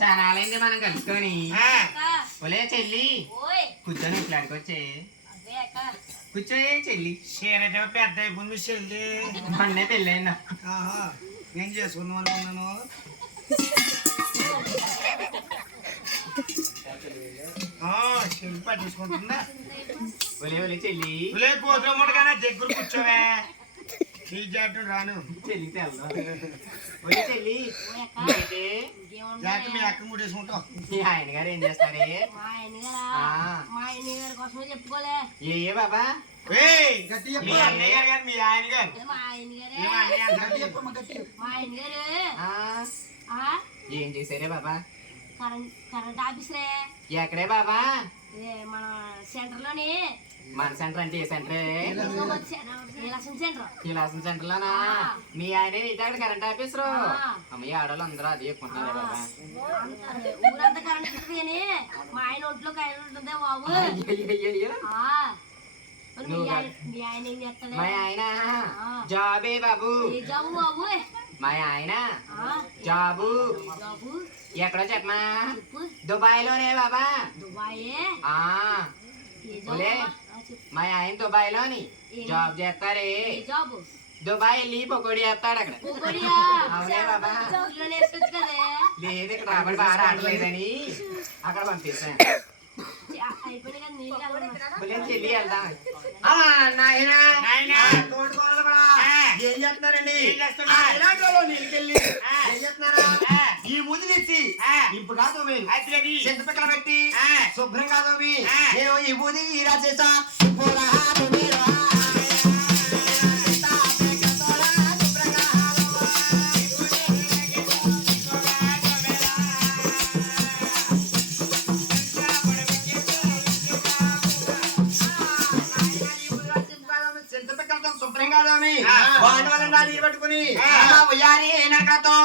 చానాలైంది మనం కలుసుకొని. ఒలే చెల్లి. కూర్చొని ఇట్లాడికొచ్చే అదే అక్క. కూర్చోయే చెల్లి. చీరటం పెద్ద అయిపోయింది చెల్లి. మొన్నే పెళ్ళైందా. ఆహా. నేను చేసుకుందాం అనుకున్నాను ఆ, చెల్లి పట్టించుకుంటుందా? ఒలే ఒలే చెల్లి. లే కోతుల ముడగానే దగ్గర కూర్చోవే. రాను. జాత మీ అక్క ముడేసుకుంటాం మీ ఆయన గారు ఏం చేస్తారే? మా ఆయన గారా ఆ. మా ఆయన గారి కోసమే చెప్పుకోలే. ఏ ఏ బాబా? ఏయ్, మీ అన్నయ్య గారు కాదు, మీ ఆయన గారు ఇది మా ఆయన గారే మీ అన్నయ్య అంటారు. మా ఆయన గారు ఆ, ఆ? ఏం చేశారే బాబా? కరెంట్ కరెంట్ ఎక్కడే బాబా? మన సెంటర్లోని మన సెంటర్ అంటే ఏ సెంటరే? లక్ష్మీ సెంటర్. విలాసం సెంటర్ లోనా మీ ఆయన ఇటాడు కరెంట్ ఆఫీసరు ఆ. అమ్మ ఆడవాళ్ళు అందరూ అది చెప్పుకుంటున్నారే ఊరంతా కరెంట్ మా ఆయన ఒంట్లో కరెంట్ ఉంటుందే బాబు. అయ్యయ్యయ్యో. ఆ. మరి మీ నువ్వు ఆయన మీ ఆయన ఏం చేస్తాడే మా ఆయన ఆ. జాబే బాబు ఏ జాబు బాబు మా ఆయన ఆ, జాబు జాబు ఎక్కడో చెప్పమా చెప్పు దుబాయ్లోనే బాబా దుబాయే ఆ ఏ జాబు ఒలే. బాబా? ఆ, చెప్పు. మా ఆయన దుబాయ్లోని ఏ- జాబ్ చేస్తారే ఏ జాబు దుబాయ్ వెళ్ళి పొగడి చేస్తాడు అక్కడ పొగడియా? అవునే బాబా ఊర్లోనే వేసుకోవచ్చు కదే లేదు ఇక్కడ రాబడి బాగా రావట్లేదని అక్కడ పంపిస్తాను ఏం చేస్తున్నారండి ఏం చేస్తున్నారు? ఈ ముందు తెచ్చి. ఇప్పుడు కాదు. చింతపిక్కలు పెట్టి. శుభ్రంగా. నేను ఈ ఇలా చేసా వాటి వల్ల నా నీళ్ళు పట్టుకుని నరకతో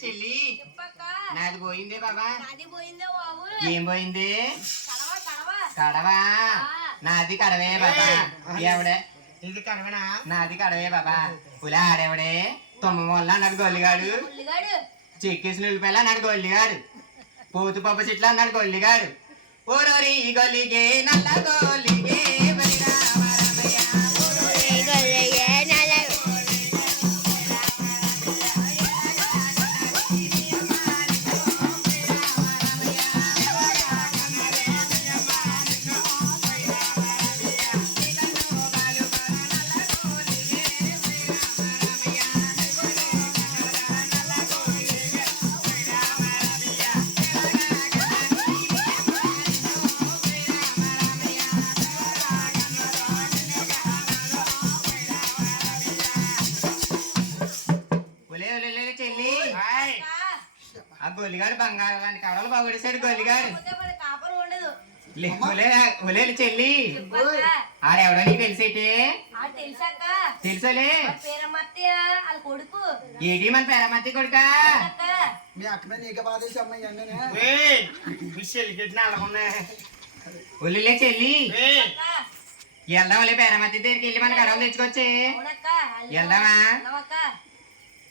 చెల్లి. నాది పోయిందే బాబా. నాది పోయిందే బాబు. ఏం పోయింది? కడవ కడవ. కడవా? నాది కడవే బాబా. ఎవడే? ఇది కరవేనా నాది కడవే బాబా. పులి ఆడేవడే? తొమ్మ వల్ల అన్నాడు గొల్లిగాడు. చెక్కేసిన ఉల్లిపాయలు అన్నాడు గొల్లిగాడు. పోతు పప్పు చెట్లు అన్నాడు గొల్లిగాడు. ఓరోరి ఈ గొల్లిగే నల్ల గొల్లిగే గొల్లిగాడు బంగారు లాంటి కవడలు బాగుడిసాడు గొల్లిగాడు. పోతే మన కాపరం ఉండదు. చెల్లి. ఆడెవడో నీకు తెలిసేటి? ఆ తెలుసక్క. తెలుసలే? వాళ్ళ కొడుకు. ఏటి మన పేరమతి కొడుకా? మీ అక్కడ నీకే బాధేసి అమ్మాయి అన్ననే. ఏయ్, మీ చెల్లి కట్టిన అలాగున్నా ఒలిలే చెల్లి. ఏయ్, అక్క వెళ్దాం ఒలే పేరమతి దగ్గరికి వెళ్ళి మన కడవలు తెచ్చుకొచ్చి? వెళ్దామా?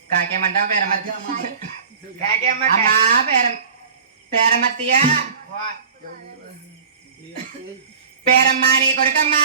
కాకేమంటావు పేరమతి కా- అమ్మా పేర పేరమతియా వా. పేరమ్మా నీ కొడుకమ్మా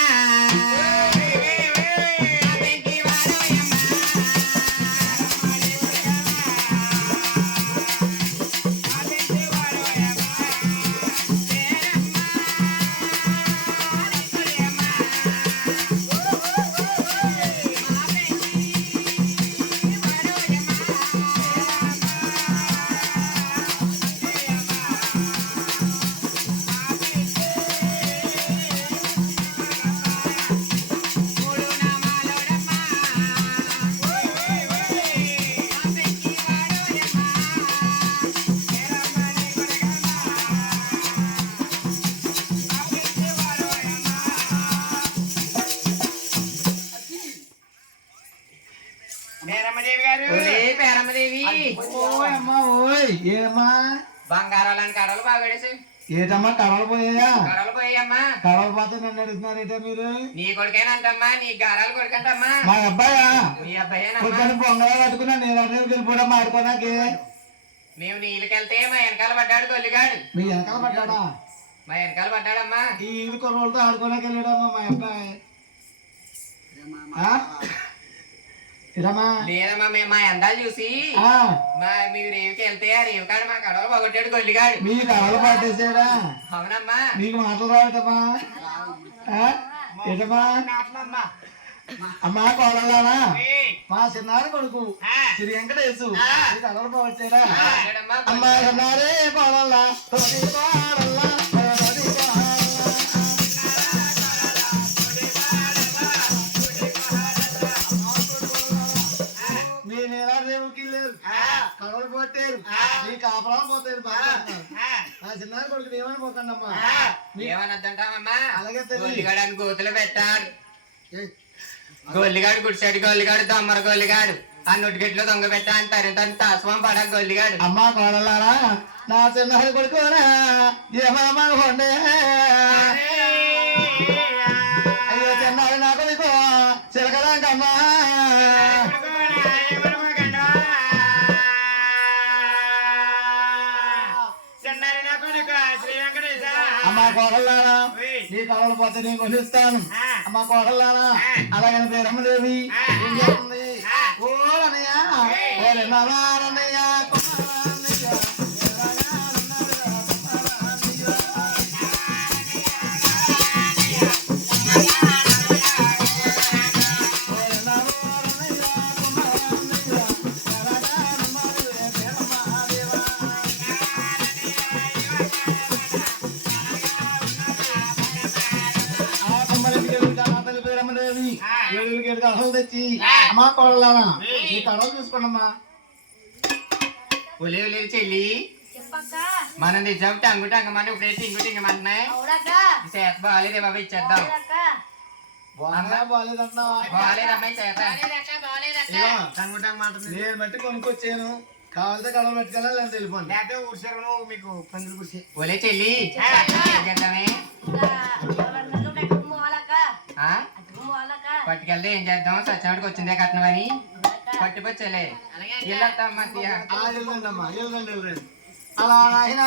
ఏమా? బంగారాలని కడలు బాగడేసి ఏటమ్మా కడవలు పోయాయా? కడలు పోయమ్మా కడవలు పోతే నన్ను అడుగుతున్నారేట మీరు? నీ కొడుకేనంటమ్మా నీ గారాలు కొడుకంటమ్మా. మా అబ్బాయా? మీ పొద్దున్న పొంగలా కట్టుకున్నా నేను అన్నీ వెళ్ళిపోవడం మాడుకోనాకి. మేము నీళ్ళకెళ్తే మా వెనకాల పడ్డాడు గొల్లిగాడు. మీ వెనకాల పడ్డాడా? మా వెనకాల పడ్డాడమ్మా. ఈ ఇల్లు కొన్ని వాళ్ళతో ఆడుకోనాకి వెళ్ళాడమ్మా మా అబ్బాయి ఇదమ్మా లేదమ్మా మేము మా ఎండాలు చూసి మా మీరు రేవుకి వెళ్తే ఆ రేవుకాడు మా కడవలు పగొట్టాడు గొల్లిగాడు మీ కడవలు పట్టేసాడా? అవునమ్మా. నీకు మాటలు రావటమ్మా? ఏటమ్మా? అమ్మా కోడలానా ఏయ్, మా చిన్నారి కొడుకు శ్రీ వెంకటేశు. పోవచ్చాడా పగొట్టాడమ్మా అమ్మా చిన్నారే కోడల్లా. చిన్నారి కొడుకు ఏమనద్దంటామమ్మా అలాగే గోతులు పెట్టాడు గొల్లిగాడు గుడిసాడు గొల్లిగాడు దొమ్మర గొల్లిగాడు. ఆ నొటిగట్లో దొంగ పెట్టా అని తరి తను తాస్వం పడ గొల్లిగాడు. అమ్మా కోడలారా నా చిన్నారి కొడుకోరా ఏమమ్మా కొండే అయ్యో చిన్నారి నా కొడుకో చిలకదాకమ్మా కళలు పోతే నేను కొనిస్తాను ఆ. అమ్మా కోడలారా అలాగే పేరమ్మదేవి ఏం చేస్తుంది? తెచ్చి. అమ్మా కోడలారా ఈ కడవలు చూసుకోండమ్మా. ఒలే ఒలే చెల్లి. మనం నిజం టంగు టంగమని ఇప్పుడే టింగు టింగమంటున్నాయి అవునక్క. చేత బాగాలేదే బాబా ఇచ్చేద్దాం. నేను బట్టి కొనుక్కొచ్చాను. కావాలితే కడవలు పెట్టుకెళ్ళా లేదా వెళ్ళిపోండి. లేకపోతే ఊడ్చారు మీకు పందులు కుర్చీ ఒలే చెల్లి. చేద్దామే? పట్టుకెళ్తే ఏం చేద్దాం? సచ్చినోడికి వచ్చిందే కట్నమని పట్టుకొచ్చలే. ఇల్లమ్మా అలా ఆయన